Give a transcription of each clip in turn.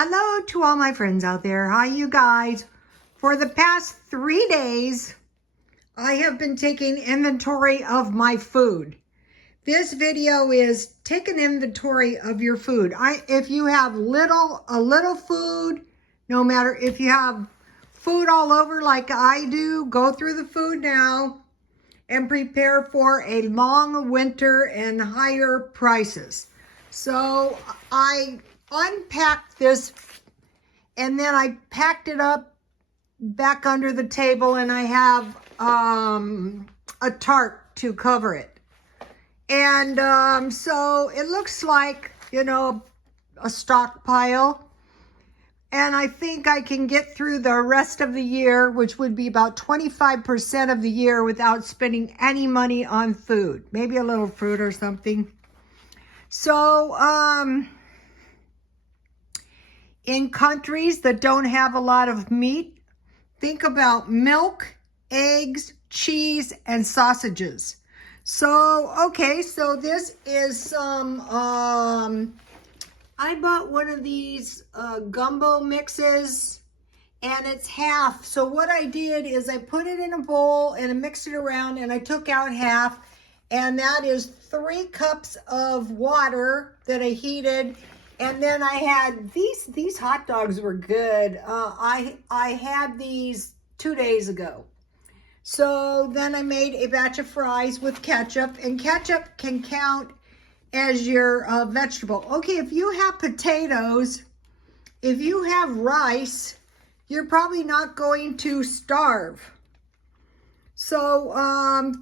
Hello to all my friends out there. Hi, you guys. For the past 3 days, I have been taking inventory of my food. This video is take an inventory of your food. If you have a little food, no matter if you have food all over like I do, go through the food now and prepare for a long winter and higher prices. So I unpacked this and then I packed it up back under the table, and I have a tarp to cover it. And so it looks like, a stockpile. And I think I can get through the rest of the year, which would be about 25% of the year, without spending any money on food. Maybe a little fruit or something. So, in countries that don't have a lot of meat, think about milk, eggs, cheese, and sausages. So, okay, so this is some, I bought one of these gumbo mixes, and it's half. So what I did is I put it in a bowl and I mixed it around, and I took out half, and that is 3 cups of water that I heated. And then I had these hot dogs were good. I had these 2 days ago. So then I made a batch of fries with ketchup, and ketchup can count as your vegetable. Okay, if you have potatoes, if you have rice, you're probably not going to starve. So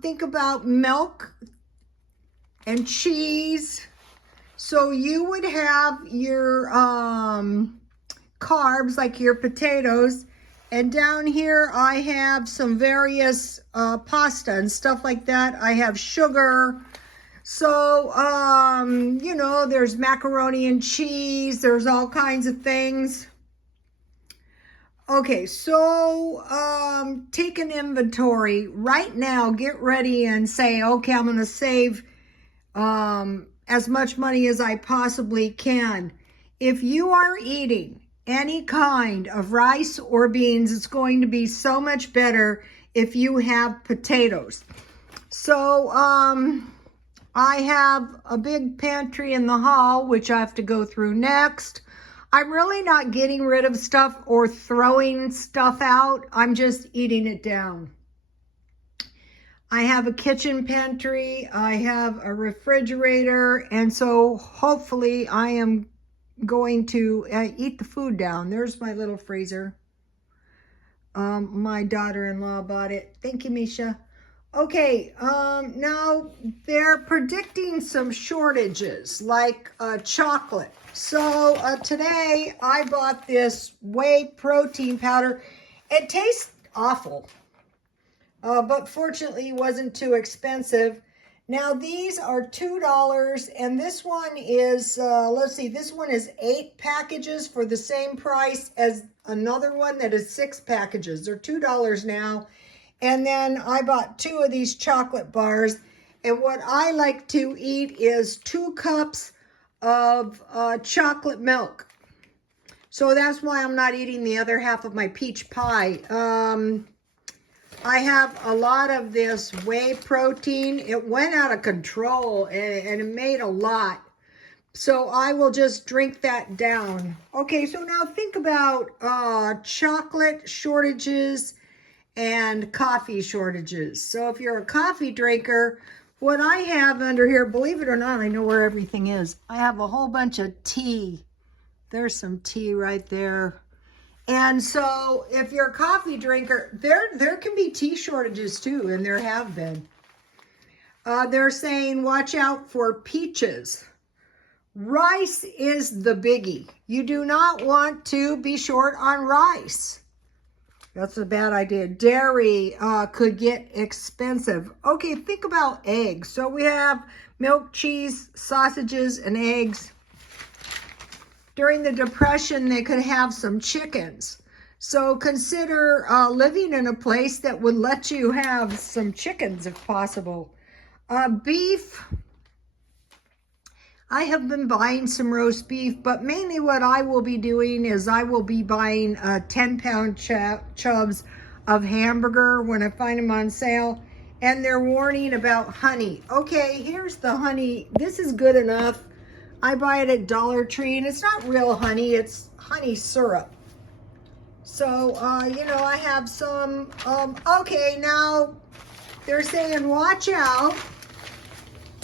think about milk and cheese. So you would have your carbs, like your potatoes, and down here I have some various pasta and stuff like that. I have sugar. So, there's macaroni and cheese. There's all kinds of things. Okay, so take an inventory right now. Get ready and say, okay, I'm going to save as much money as I possibly can. If you are eating any kind of rice or beans, it's going to be so much better if you have potatoes. So I have a big pantry in the hall, which I have to go through next. I'm really not getting rid of stuff or throwing stuff out. I'm just eating it down. I have a kitchen pantry, I have a refrigerator, and so hopefully I am going to eat the food down. There's my little freezer. My daughter-in-law bought it. Thank you, Misha. Okay, now they're predicting some shortages, like chocolate. So today I bought this whey protein powder. It tastes awful. But fortunately it wasn't too expensive. Now these are $2, and this one is, let's see, this one is 8 packages for the same price as another one that is 6 packages. They're $2 now. And then I bought 2 of these chocolate bars. And what I like to eat is 2 cups of chocolate milk. So that's why I'm not eating the other half of my peach pie. I have a lot of this whey protein. It went out of control and it made a lot. So I will just drink that down. Okay, so now think about chocolate shortages and coffee shortages. So if you're a coffee drinker, what I have under here, believe it or not, I know where everything is. I have a whole bunch of tea. There's some tea right there. And so if you're a coffee drinker, there can be tea shortages too, and there have been. They're saying watch out for peaches. Rice is the biggie. You do not want to be short on rice. That's a bad idea. Dairy could get expensive. Okay, think about eggs. So we have milk, cheese, sausages, and eggs. During the Depression, they could have some chickens. So consider living in a place that would let you have some chickens if possible. Beef, I have been buying some roast beef, but mainly what I will be doing is I will be buying 10-pound chubs of hamburger when I find them on sale. And they're warning about honey. Okay, here's the honey. This is good enough. I buy it at Dollar Tree, and it's not real honey. It's honey syrup. So, you know, I have some. Okay, now they're saying watch out,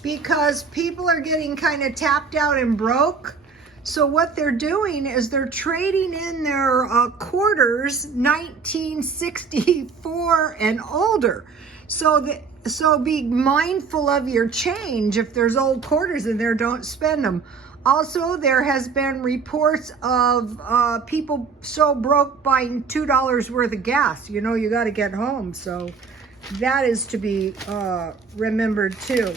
because people are getting kind of tapped out and broke. So what they're doing is they're trading in their quarters 1964 and older. So be mindful of your change. If there's old quarters in there, don't spend them. Also, there has been reports of people so broke buying $2 worth of gas. You know, you got to get home. So that is to be remembered too.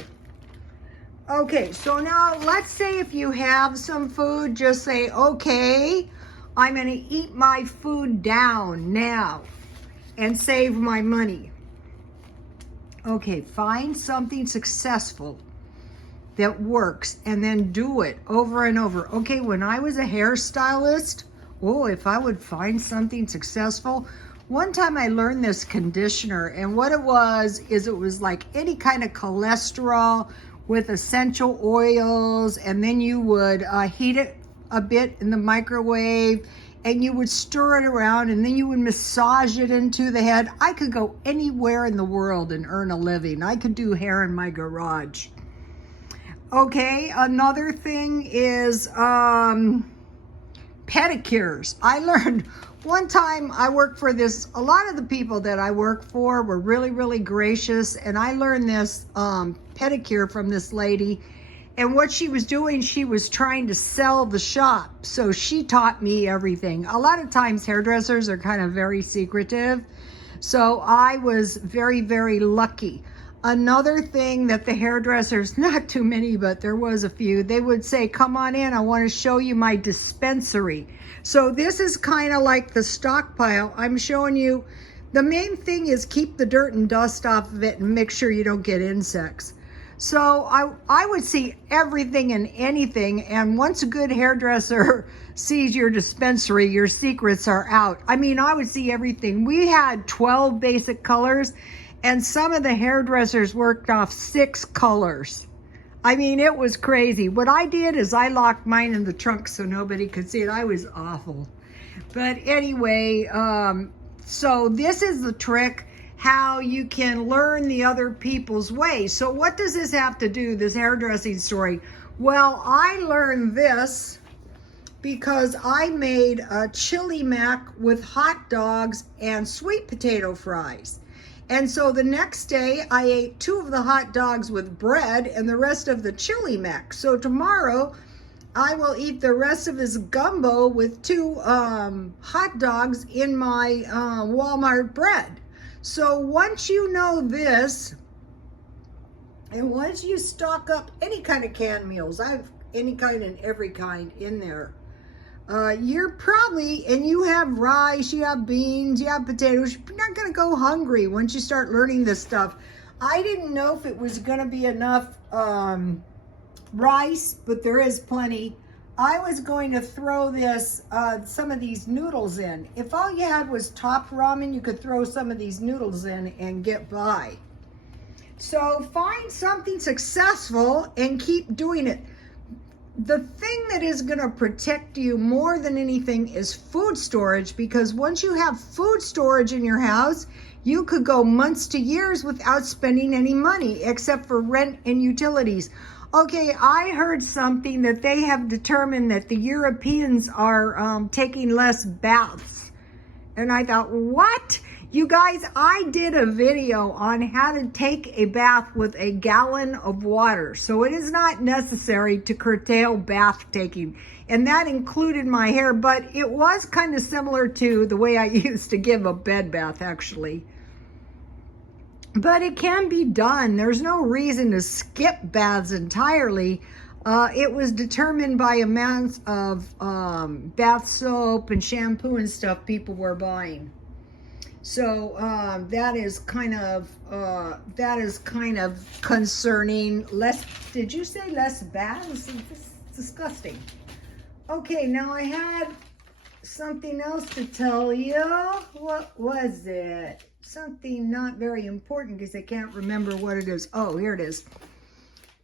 Okay, so now let's say if you have some food, just say, okay, I'm going to eat my food down now and save my money. Okay, find something successful that works and then do it over and over. Okay, when I was a hairstylist, oh, if I would find something successful, one time I learned this conditioner, and what it was is it was like any kind of cholesterol with essential oils, and then you would heat it a bit in the microwave, and you would stir it around, and then you would massage it into the head. I could go anywhere in the world and earn a living. I could do hair in my garage. Okay, another thing is pedicures. I learned one time, I worked for this, a lot of the people that I work for were really, really gracious, and I learned this pedicure from this lady, and what she was doing, she was trying to sell the shop, so she taught me everything. A lot of times hairdressers are kind of very secretive, so I was very, very lucky. Another thing that the hairdressers, not too many, but there was a few, they would say, come on in, I want to show you my dispensary. So this is kind of like the stockpile. I'm showing you, the main thing is keep the dirt and dust off of it and make sure you don't get insects. So I would see everything and anything, and once a good hairdresser sees your dispensary, your secrets are out. I mean, I would see everything. We had 12 basic colors, and some of the hairdressers worked off 6 colors. I mean, it was crazy. What I did is I locked mine in the trunk so nobody could see it. I was awful. But anyway, so this is the trick, how you can learn the other people's way. So what does this have to do, this hairdressing story? Well, I learned this because I made a chili mac with hot dogs and sweet potato fries. And so the next day I ate 2 of the hot dogs with bread and the rest of the chili mac. So tomorrow I will eat the rest of this gumbo with 2 hot dogs in my Walmart bread. So once you know this, and once you stock up any kind of canned meals, I've any kind and every kind in there, you're probably, and you have rice, you have beans, you have potatoes, you're not going to go hungry once you start learning this stuff. I didn't know if it was going to be enough rice, but there is plenty. I was going to throw this, some of these noodles in. If all you had was top ramen, you could throw some of these noodles in and get by. So find something successful and keep doing it. The thing that is going to protect you more than anything is food storage, because once you have food storage in your house, you could go months to years without spending any money except for rent and utilities. Okay, I heard something that they have determined that the Europeans are taking less baths. And I thought, what? You guys, I did a video on how to take a bath with a gallon of water. So it is not necessary to curtail bath taking. And that included my hair, but it was kind of similar to the way I used to give a bed bath, actually. But it can be done. There's no reason to skip baths entirely. It was determined by amounts of bath soap and shampoo and stuff people were buying. So that is kind of concerning. Less, did you say less bad? This is disgusting. Okay, now I had something else to tell you. What was it? Something not very important because I can't remember what it is. Oh, here it is.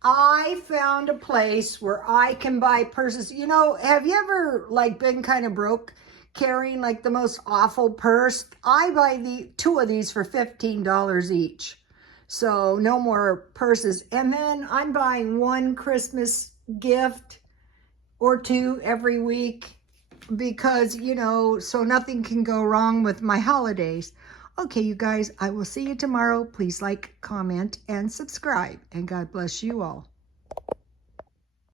I found a place where I can buy purses. You know, have you ever like been kind of broke carrying like the most awful purse? I buy the two of these for $15 each. So no more purses. And then I'm buying one Christmas gift or two every week because, you know, so nothing can go wrong with my holidays. Okay, you guys, I will see you tomorrow. Please like, comment, and subscribe. And God bless you all.